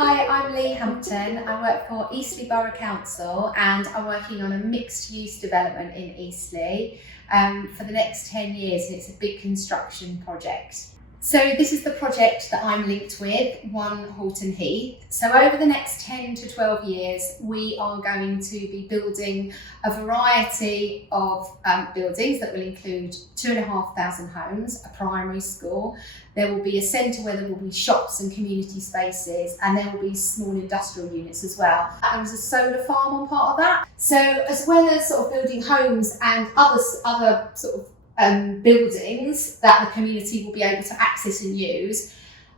Hi, I'm Hampton. I work for Eastleigh Borough Council and I'm working on a mixed use development in Eastleigh for the next 10 years, and it's a big construction project. So this is the project that I'm linked with, One Horton Heath. So over the next 10 to 12 years, we are going to be building a variety of buildings that will include 2,500 homes, a primary school. There will be a centre where there will be shops and community spaces, and there will be small industrial units as well. There is a solar farm on part of that. So as well as sort of building homes and other sort of buildings that the community will be able to access and use,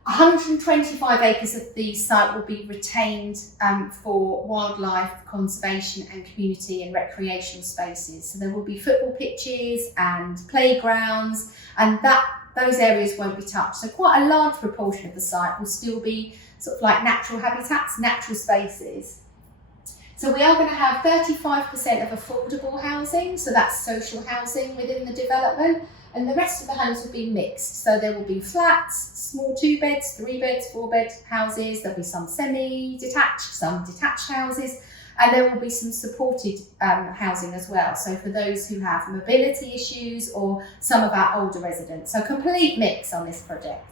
125 acres of the site will be retained for wildlife conservation and community and recreational spaces. So there will be football pitches and playgrounds, and those areas won't be touched. So quite a large proportion of the site will still be sort of like natural habitats, natural spaces. So we are going to have 35% of affordable housing, so that's social housing within the development, and the rest of the homes will be mixed. So there will be flats, small 2 beds, 3 beds, 4 bed houses, there'll be some semi-detached, some detached houses, and there will be some supported housing as well. So for those who have mobility issues or some of our older residents. So complete mix on this project.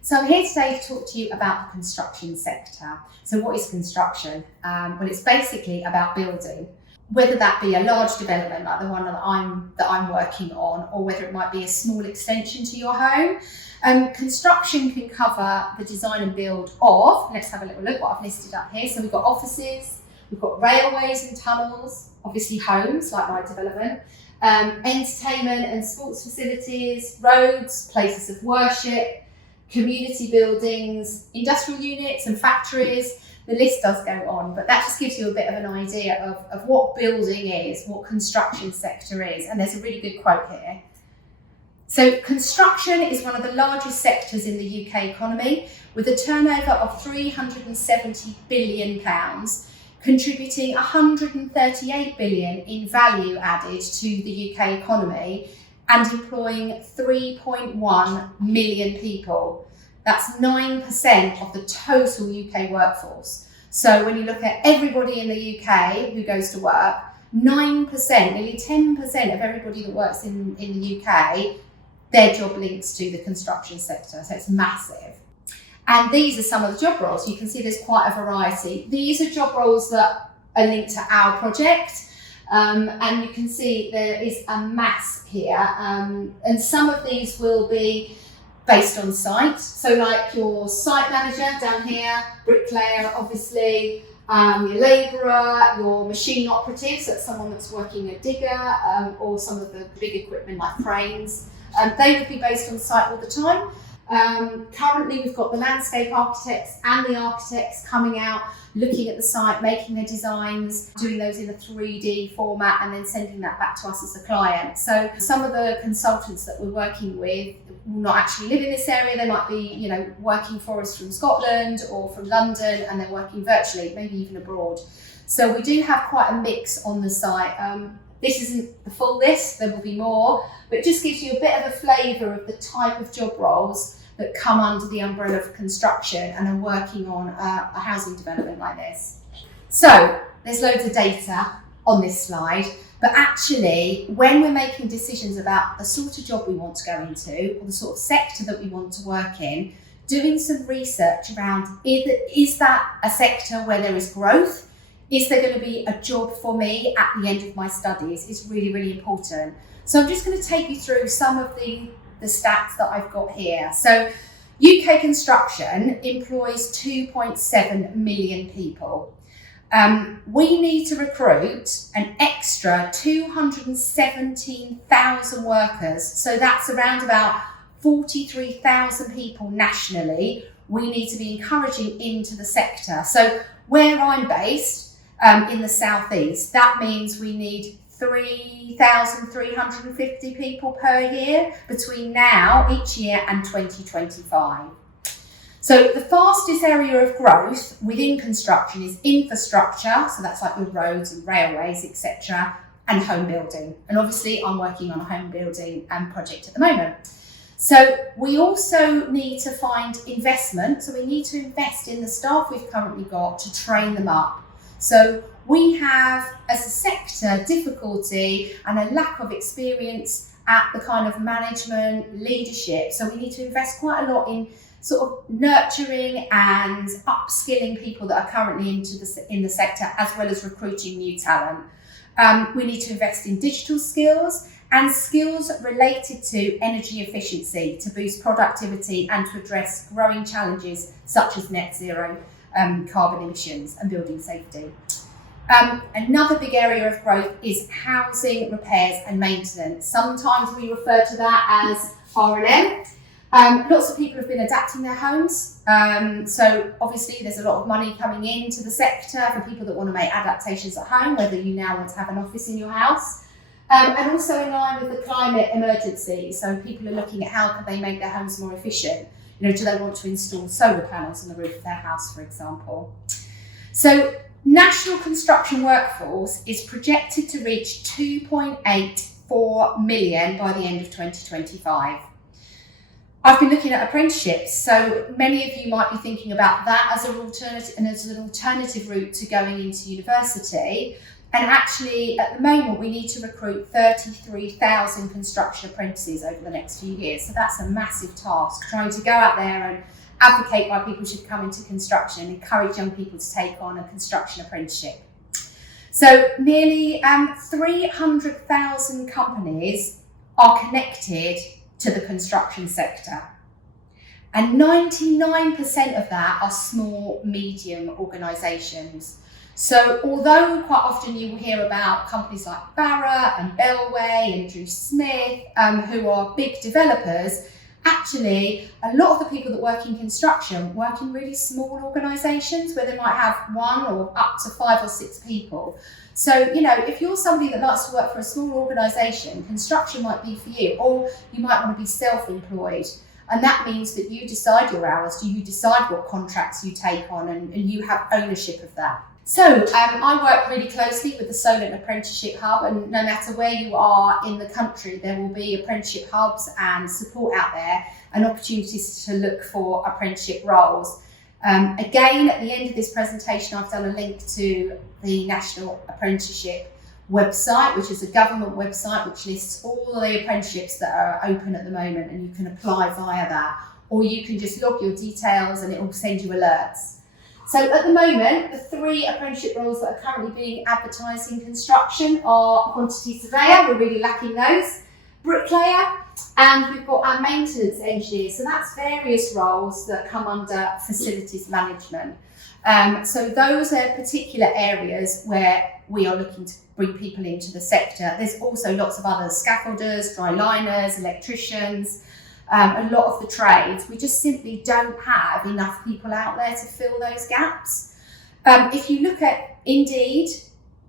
So I'm here today to talk to you about the construction sector. So what is construction? Well, it's basically about building, whether that be a large development like the one that I'm working on, or whether it might be a small extension to your home. Construction can cover the design and build of, let's have a little look what I've listed up here. So we've got offices, we've got railways and tunnels, obviously homes like my development, entertainment and sports facilities, roads, places of worship, community buildings, industrial units and factories. The list does go on, but that just gives you a bit of an idea of what building is, what construction sector is, and there's a really good quote here. So construction is one of the largest sectors in the UK economy, with a turnover of £370 billion, contributing 138 billion in value added to the UK economy, and employing 3.1 million people. That's 9% of the total UK workforce. So when you look at everybody in the UK who goes to work, 9%, nearly 10% of everybody that works in the UK, their job links to the construction sector. So it's massive. And these are some of the job roles. You can see there's quite a variety. These are job roles that are linked to our project. And you can see there is a mass here, and some of these will be based on site. So like your site manager down here, bricklayer obviously, your labourer, your machine operative, so that's someone that's working a digger, or some of the big equipment like cranes. They would be based on site all the time. Currently we've got the landscape architects and the architects coming out, looking at the site, making their designs, doing those in a 3D format and then sending that back to us as a client. So some of the consultants that we're working with will not actually live in this area. They might be, working for us from Scotland or from London, and they're working virtually, maybe even abroad. So we do have quite a mix on the site. This isn't the full list, there will be more, but it just gives you a bit of a flavour of the type of job roles that come under the umbrella of construction and are working on a housing development like this. So there's loads of data on this slide, but actually when we're making decisions about the sort of job we want to go into or the sort of sector that we want to work in, doing some research around is that a sector where there is growth? Is there going to be a job for me at the end of my studies is really, really important. So I'm just going to take you through some of the stats that I've got here. So UK construction employs 2.7 million people. We need to recruit an extra 217,000 workers. So that's around about 43,000 people nationally we need to be encouraging into the sector. So where I'm based, in the southeast, that means we need 3,350 people per year between now, each year, and 2025. So the fastest area of growth within construction is infrastructure, so that's like your roads and railways, etc., and home building. And obviously I'm working on a home building project at the moment. So we also need to find investment. So we need to invest in the staff we've currently got to train them up. So we have, as a sector, difficulty and a lack of experience at the kind of management, leadership. So we need to invest quite a lot in sort of nurturing and upskilling people that are currently in the sector, as well as recruiting new talent. We need to invest in digital skills and skills related to energy efficiency to boost productivity and to address growing challenges such as net zero carbon emissions and building safety. Another big area of growth is housing repairs and maintenance. Sometimes we refer to that as R&M. Lots of people have been adapting their homes. So obviously there's a lot of money coming into the sector for people that want to make adaptations at home, whether you now want to have an office in your house. And also in line with the climate emergency. So people are looking at how can they make their homes more efficient. Do they want to install solar panels on the roof of their house, for example? So national construction workforce is projected to reach 2.84 million by the end of 2025. I've been looking at apprenticeships, so many of you might be thinking about that as an alternative route to going into university. And actually, at the moment, we need to recruit 33,000 construction apprentices over the next few years. So that's a massive task, trying to go out there and advocate why people should come into construction and encourage young people to take on a construction apprenticeship. So nearly 300,000 companies are connected to the construction sector. And 99% of that are small, medium organisations. So although quite often you will hear about companies like Barra and Bellway and Drew Smith, who are big developers, actually a lot of the people that work in construction work in really small organisations where they might have one or up to 5 or 6 people. So, if you're somebody that likes to work for a small organisation, construction might be for you, or you might want to be self-employed. And that means that you decide your hours, you decide what contracts you take on, and you have ownership of that. So I work really closely with the Solent Apprenticeship Hub, and no matter where you are in the country, there will be apprenticeship hubs and support out there and opportunities to look for apprenticeship roles. Again, at the end of this presentation, I've done a link to the National Apprenticeship website, which is a government website which lists all the apprenticeships that are open at the moment, and you can apply via that, or you can just log your details and it will send you alerts. So at the moment, the 3 apprenticeship roles that are currently being advertised in construction are quantity surveyor, we're really lacking those, bricklayer, and we've got our maintenance engineer. So that's various roles that come under facilities management. So those are particular areas where we are looking to bring people into the sector. There's also lots of other scaffolders, dry liners, electricians, a lot of the trades. We just simply don't have enough people out there to fill those gaps. If you look at Indeed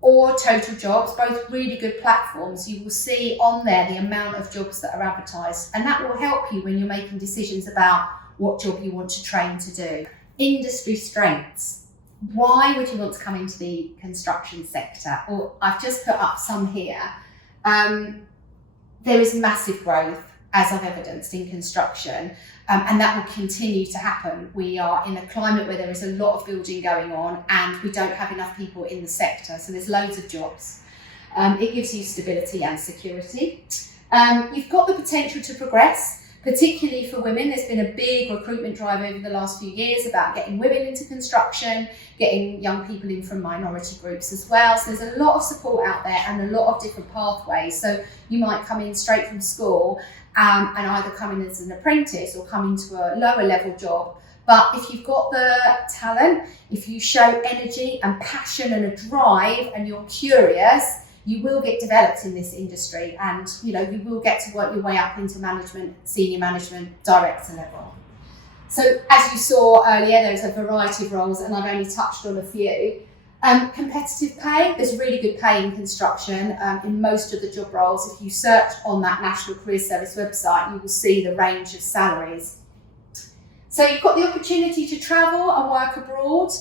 or Total Jobs, both really good platforms, you will see on there the amount of jobs that are advertised, and that will help you when you're making decisions about what job you want to train to do. Industry strengths. Why would you want to come into the construction sector? Well, I've just put up some here. There is massive growth, as I've evidenced, in construction, and that will continue to happen. We are in a climate where there is a lot of building going on and we don't have enough people in the sector, so there's loads of jobs. It gives you stability and security. You've got the potential to progress, particularly for women. There's been a big recruitment drive over the last few years about getting women into construction, getting young people in from minority groups as well. So there's a lot of support out there and a lot of different pathways. So you might come in straight from school and either come in as an apprentice or come into a lower level job. But if you've got the talent, if you show energy and passion and a drive and you're curious, you will get developed in this industry, and you will get to work your way up into management, senior management, director level. So as you saw earlier, there's a variety of roles and I've only touched on a few. Competitive pay, there's really good pay in construction in most of the job roles. If you search on that National Career Service website, you will see the range of salaries. So you've got the opportunity to travel and work abroad.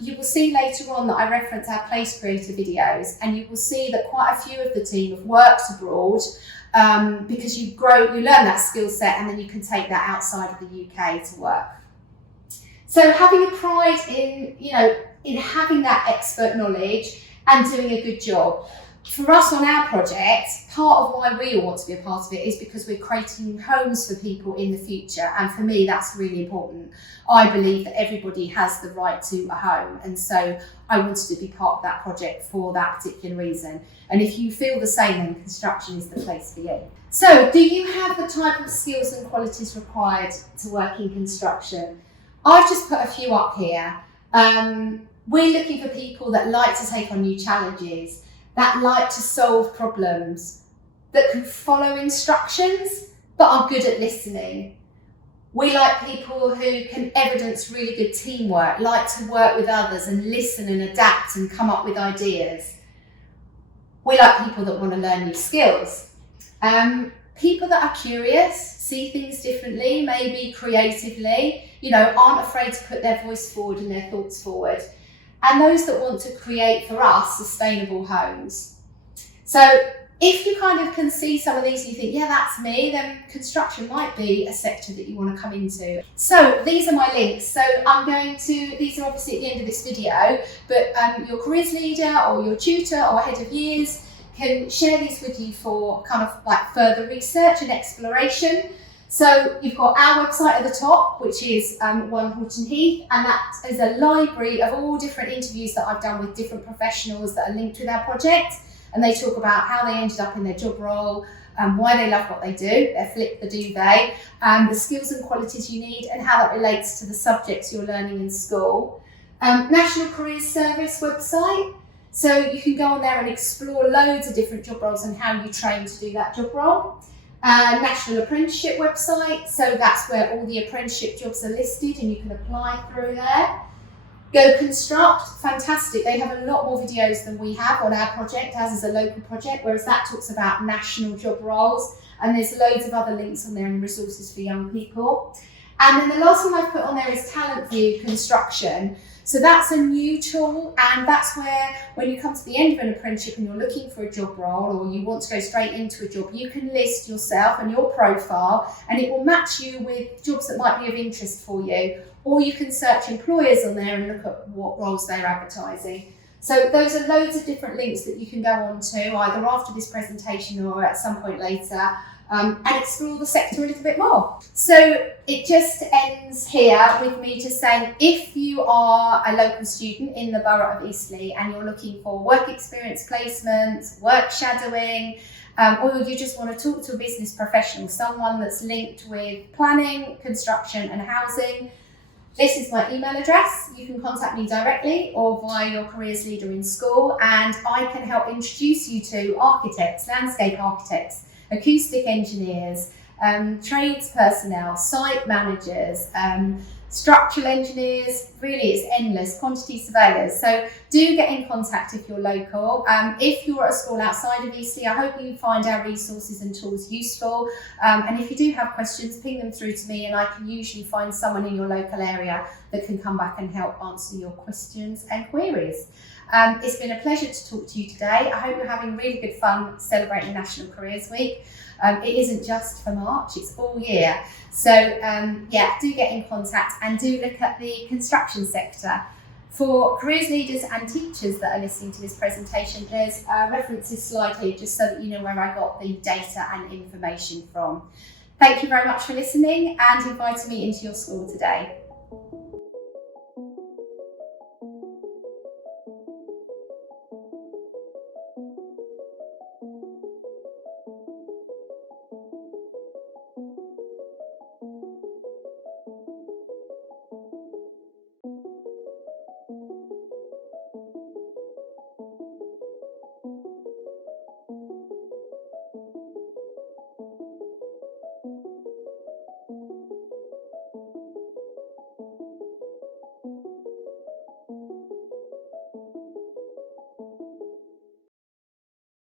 You will see later on that I reference our Place Creator videos, and you will see that quite a few of the team have worked abroad because you learn that skill set, and then you can take that outside of the UK to work. So having a pride in having that expert knowledge and doing a good job. For us on our project, part of why we all want to be a part of it is because we're creating homes for people in the future, and for me that's really important. I believe that everybody has the right to a home, and so I wanted to be part of that project for that particular reason. And if you feel the same, then construction is the place for you. So, do you have the type of skills and qualities required to work in construction? I've just put a few up here. We're looking for people that like to take on new challenges, that like to solve problems, that can follow instructions, but are good at listening. We like people who can evidence really good teamwork, like to work with others and listen and adapt and come up with ideas. We like people that want to learn new skills. People that are curious, see things differently, maybe creatively, aren't afraid to put their voice forward and their thoughts forward. And those that want to create for us sustainable homes. So if you kind of can see some of these and you think, yeah, that's me, then construction might be a sector that you want to come into. So these are my links. So these are obviously at the end of this video, but your careers leader or your tutor or head of years can share these with you for kind of like further research and exploration. So you've got our website at the top, which is One Horton Heath, and that is a library of all different interviews that I've done with different professionals that are linked with our project, and they talk about how they ended up in their job role, why they love what they do, their flip the duvet, the skills and qualities you need, and how that relates to the subjects you're learning in school. National Careers Service website, so you can go on there and explore loads of different job roles and how you train to do that job role. National Apprenticeship website, so that's where all the apprenticeship jobs are listed and you can apply through there. Go Construct, fantastic. They have a lot more videos than we have on our project, as is a local project, whereas that talks about national job roles, and there's loads of other links on there and resources for young people. And then the last one I've put on there is Talent View Construction. So that's a new tool, and that's where when you come to the end of an apprenticeship and you're looking for a job role or you want to go straight into a job, you can list yourself and your profile, and it will match you with jobs that might be of interest for you. Or you can search employers on there and look at what roles they're advertising. So those are loads of different links that you can go on to either after this presentation or at some point later, and explore the sector a little bit more. So it just ends here with me just saying, if you are a local student in the borough of Eastleigh and you're looking for work experience placements, work shadowing, or you just want to talk to a business professional, someone that's linked with planning, construction and housing, this is my email address. You can contact me directly or via your careers leader in school, and I can help introduce you to architects, landscape architects, acoustic engineers, trades personnel, site managers, structural engineers, really it's endless, quantity surveyors. So do get in contact if you're local. If you're at a school outside of Eastleigh, I hope you find our resources and tools useful. And if you do have questions, ping them through to me and I can usually find someone in your local area that can come back and help answer your questions and queries. It's been a pleasure to talk to you today. I hope you're having really good fun celebrating National Careers Week. It isn't just for March, it's all year. So yeah, do get in contact and do look at the construction sector. For careers leaders and teachers that are listening to this presentation, there's a references slide here just so that you know where I got the data and information from. Thank you very much for listening and inviting me into your school today.